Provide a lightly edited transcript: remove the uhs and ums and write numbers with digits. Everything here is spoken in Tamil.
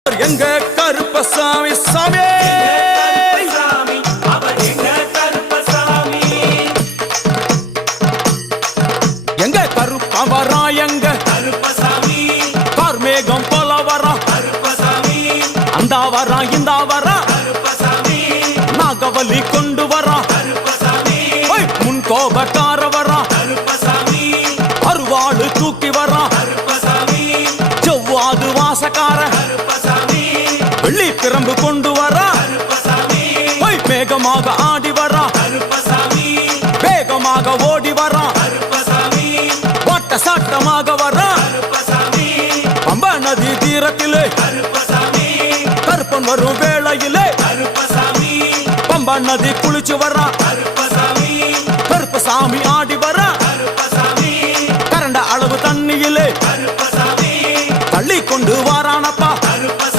எங்க கருப்பசாமி சாமி எங்க கருப்பா வரா எங்க கருப்பசாமி கார்மேகம் போல வரா கருப்பசாமி அந்த வரா இந்த வரா கருப்பசாமி நாகவலி கொண்டு வரா கருப்பசாமி முன் கோபக்கார வரா கருப்பசாமி அருவாளு தூக்கி வரா கருப்பசாமி செவ்வாது வாசக்கார கருப்பசாமி வெள்ளி பிரம்பு கொண்டு வரா கருப்பசாமி வேகமாக ஆடி வரா கருப்பசாமி வேகமாக ஓடி வரா கருப்பசாமி வாட்ட சாட்டமாக வரா கருப்பசாமி பம்பா நதி தீரத்திலே கருப்பசாமி கருப்பன் வரும் வேளையிலே கருப்பசாமி பம்பா நதி குளிச்சு வரா கருப்பசாமி கருப்பசாமி ஆடி வரா கருப்பசாமி கரண்ட அளவு தண்ணியிலே கருப்பசாமி தள்ளி கொண்டு வாரான்